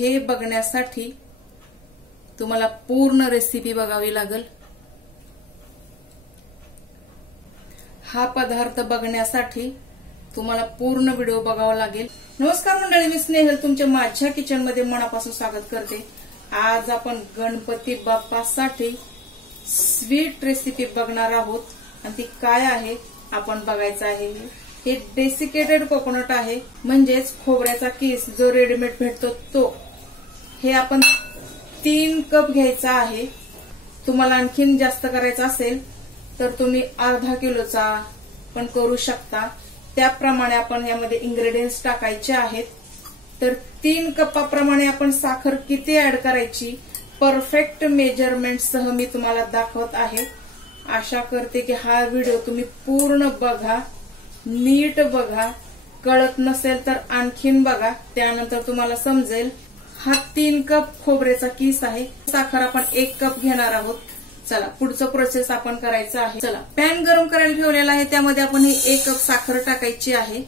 हे बघण्यासाठी तुम्हाला पूर्ण रेसिपी बघावी लागेल। हा पदार्थ बघण्यासाठी तुम्हाला पूर्ण व्हिडिओ बघावा लागेल। नमस्कार मंडळी, मी स्नेहल तुमच्या माझ्या किचन मध्ये मनापासून स्वागत करते। आज आपण गणपती बाप्पासाठी स्वीट रेसिपी बघणार आहोत आणि ती काय आहे आपण बघायचं आहे। हे डेसिकेटेड कोकोनट आहे, म्हणजेच खोबऱ्याचा किस जो रेडीमेड भेटतो तो। हे आपण 3 कप घ्यायचा आहे। तुम्हाला आणखीन जास्त करायचं असेल तर तुम्ही अर्धा किलोचा पण करू शकता। त्याप्रमाणे आपण यामध्ये इंग्रेडियंट्स टाकायचे आहेत। तर 3 कपाप्रमाणे आपण साखर किती ऍड करायची परफेक्ट मेजरमेंट सह मी तुम्हाला दाखवत आहे। आशा करते की हा व्हिडिओ तुम्ही पूर्ण बघा, नीट बघा, कळत नसेल तर आणखीन बघा, त्यानंतर तुम्हाला समजेल। हा 3 कप खोबऱ्याचा किस आहे, साखर आपण 1 कप घेणार आहोत। चला पुढचं प्रोसेस आपण करायचं आहे। चला पॅन गरम करायला ठेवलेला आहे, त्यामध्ये आपण ही 1 कप साखर टाकायची आहे।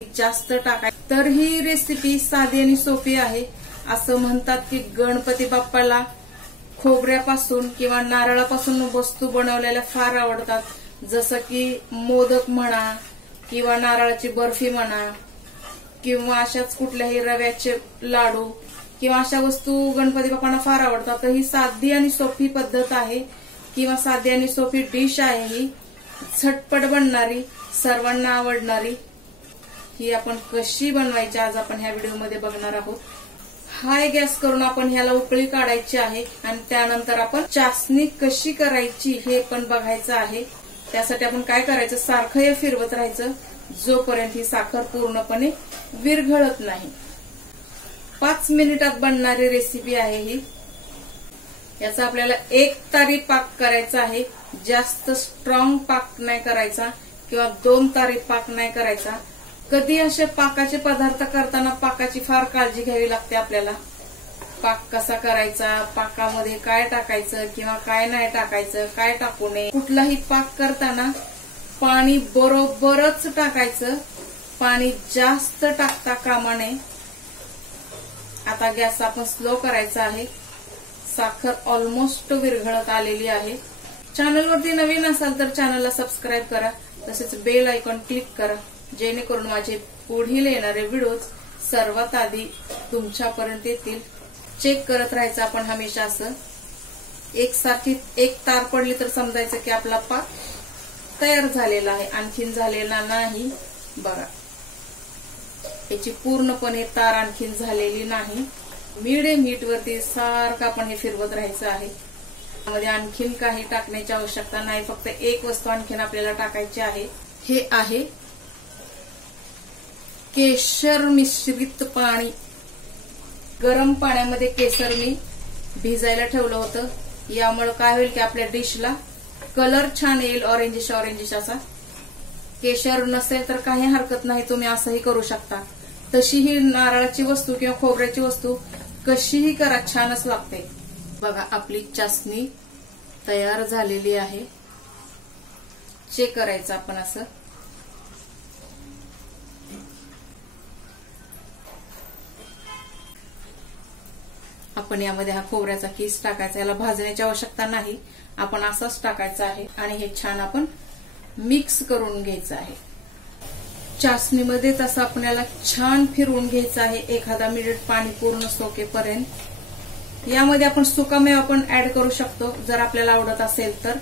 जास्त टाकायची। तर ही रेसिपी साधी आणि सोपी आहे। असं म्हणतात की गणपती बाप्पाला खोबऱ्यापासून किंवा नारळापासून वस्तू बनवलेल्या फार आवडतात, जसं की मोदक म्हणा किंवा नारळाची बर्फी म्हणा किंवा अशाच कुठल्याही रव्याचे लाडू किंवा अशा वस्तू गणपती बाप्पांना फार आवडतात। तर ही साधी आणि सोपी पद्धत आहे किंवा साधी आणि सोपी डिश आहे। ही झटपट बनणारी, सर्वांना आवडणारी ही आपण कशी बनवायची आज आपण ह्या व्हिडिओमध्ये बघणार आहोत। हाय गॅस करून आपण ह्याला उकळी काढायची आहे आणि त्यानंतर आपण चासणी कशी करायची हे पण बघायचं आहे। त्यासाठी आपण काय करायचं, सारखं हे फिरवत राहायचं जोपर्यंत ही साखर पूर्णपणे विरघळत नाही। 5 मिनिटात बनणारी रेसिपी आहे ही। याचा आपल्याला 1 तारी पाक करायचा आहे। जास्त स्ट्रॉंग पाक नाही करायचा किंवा 2 तारी पाक नाही करायचा। कधी असे पाकाचे पदार्थ करताना पाकाची फार काळजी घ्यावी लागते आपल्याला। पाक कसा करायचा, पाकामध्ये काय टाकायचं किंवा काय नाही टाकायचं, काय टाकू नये। कुठलाही पाक करताना पाणी बरोबरच टाकायचं, पाणी जास्त टाकता कामा नये। आता गॅस आपण स्लो करायचा आहे। साखर ऑलमोस्ट विरघळत आलेली आहे। चॅनलवरती नवीन असाल तर चॅनलला सबस्क्राईब करा, तसेच बेल आयकॉन क्लिक करा, जेणेकरून माझे पुढील येणारे व्हिडिओज सर्वात आधी तुमच्यापर्यंत येतील। चेक करत राहायचं आपण हमेशा। असं एकसारखी 1 तार पडली तर समजायचं की आपला पाक तयार झालेला आहे, आणखीन झालेला नाही। बघा याची पूर्णपणे तार आणखीन झालेली नाही। मीडियम हीट वरती सारखं आपण हे फिरवत राहायचं आहे। त्यामध्ये आणखीन काही टाकण्याची आवश्यकता नाही, फक्त 1 वस्तू आणखीन आपल्याला टाकायची आहे। हे आहे केशर मिश्रित पाणी। गरम पाण्यामध्ये केशर मी भिजायला ठेवलं होतं। यामुळे काय होईल की आपल्या डिशला कलर छान येईल, ऑरेंजिश ऑरेंजिश असा। केशर नसेल तर काही हरकत नाही, तुम्ही असंही करू शकता। तशी ही नारळाची वस्तू किंवा खोबऱ्याची वस्तू कशीही करा, छानच लागते। बघा आपली चासणी तयार झालेली आहे। चेक करायचं आपण असं। आपण यामध्ये हा खोबऱ्याचा किस टाकायचा, याला भाजण्याची आवश्यकता नाही, आपण असाच टाकायचा आहे आणि हे छान आपण मिक्स करून घ्यायचं आहे। चासणीमध्ये तसं आपल्याला छान फिरवून घ्यायचं आहे 1 मिनिट, पाणी पूर्ण सोकेपर्यंत। यामध्ये आपण सुकामेवा पण ऍड करू शकतो जर आपल्याला आवडत असेल तर।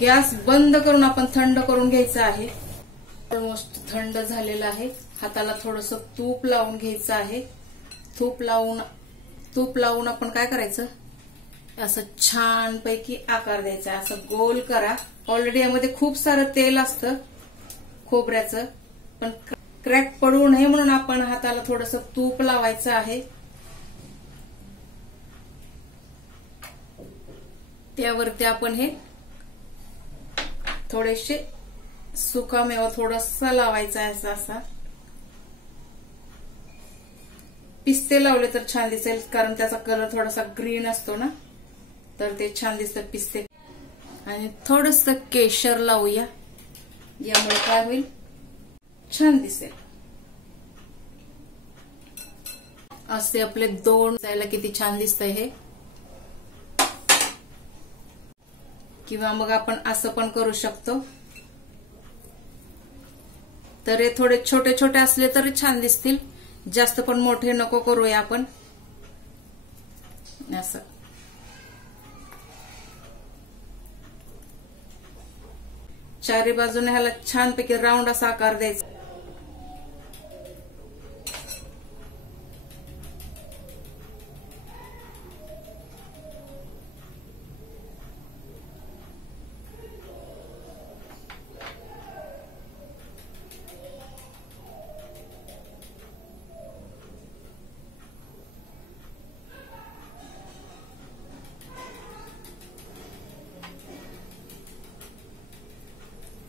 गॅस बंद करून आपण थंड करून घ्यायचं आहे। ऑलमोस्ट थंड झालेलं आहे। हाताला थोडंसं तूप लावून घ्यायचं आहे। तूप लावून आपण काय करायचं, असं छान पैकी आकार द्यायचा, असं गोल करा। ऑलरेडी यामध्ये खूप सारं तेल असतं खोबऱ्याचं, पण क्रॅक पडू नये म्हणून आपण हाताला थोडंसं तूप लावायचं आहे। त्यावरती आपण हे थोडेसे सुकामेवा थोडासा लावायचा आहे असा. पिस्ते लावले तर छान दिसेल, कारण त्याचा कलर थोडासा ग्रीन असतो ना, तर ते छान दिसतात पिस्ते. आणि थोडस केशर लावूया, यामुळे काय होईल, छान दिसेल. असे आपले दोन जायला किती छान दिसतंय हे. किंवा मग आपण असं पण करू शकतो. तर हे थोडे छोटे छोटे असले तरी छान दिसतील, जास्त पण मोठे नको करूया आपण. असं चारी बाजूने ह्याला छानपैकी राऊंड असा आकार द्यायचा.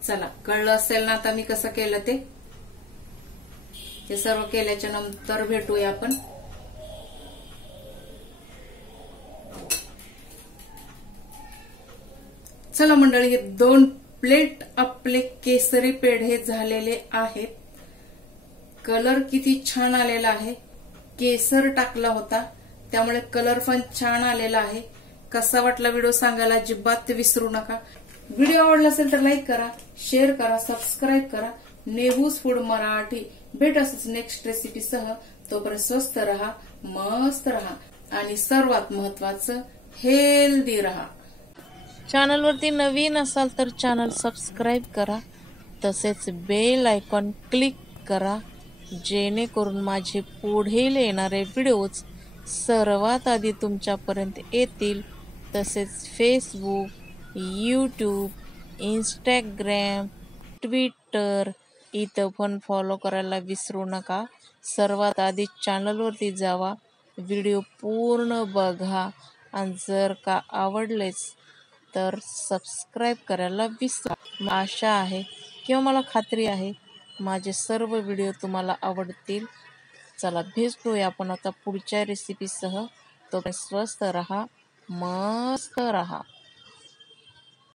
चला, कळलं असेल ना आता मी कसं केलं ते. हे सर्व केल्याच्या नंतर भेटूया आपण. चला मंडळी, हे 2 प्लेट आपले केसरी पेढे झालेले आहेत. कलर किती छान आलेला आहे. केसर टाकला होता त्यामुळे कलर पण छान आलेला आहे. कसा वाटला व्हिडिओ सांगायला अजिबात विसरू नका. व्हिडिओ आवडला असेल तर लाईक करा, शेअर करा, सबस्क्राईब करा. नेहूज फूड मराठी भेट असंच नेक्स्ट रेसिपी सह. तोपर्यंत स्वस्त रहा, मस्त रहा आणि सर्वात महत्वाचं हेल्दी रहा. चॅनलवरती नवीन असाल तर चॅनल सबस्क्राईब करा, तसेच बेल आयकॉन क्लिक करा, जेणेकरून माझे पुढील येणारे व्हिडिओज सर्वात आधी तुमच्यापर्यंत येतील. तसेच फेसबुक, यूट्यूब, इंस्टाग्राम, ट्विटर इथं पण फॉलो करायला विसरू नका. सर्वात आधी चॅनलवरती जावा, व्हिडिओ पूर्ण बघा आणि जर का आवडलेच तर सबस्क्राईब करायला विसरा. आशा आहे किंवा मला खात्री आहे माझे सर्व व्हिडिओ तुम्हाला आवडतील. चला, भेटूया आपण आता पुढच्या रेसिपीसह. तोपर्यंत स्वस्त रहा, मस्त रहा.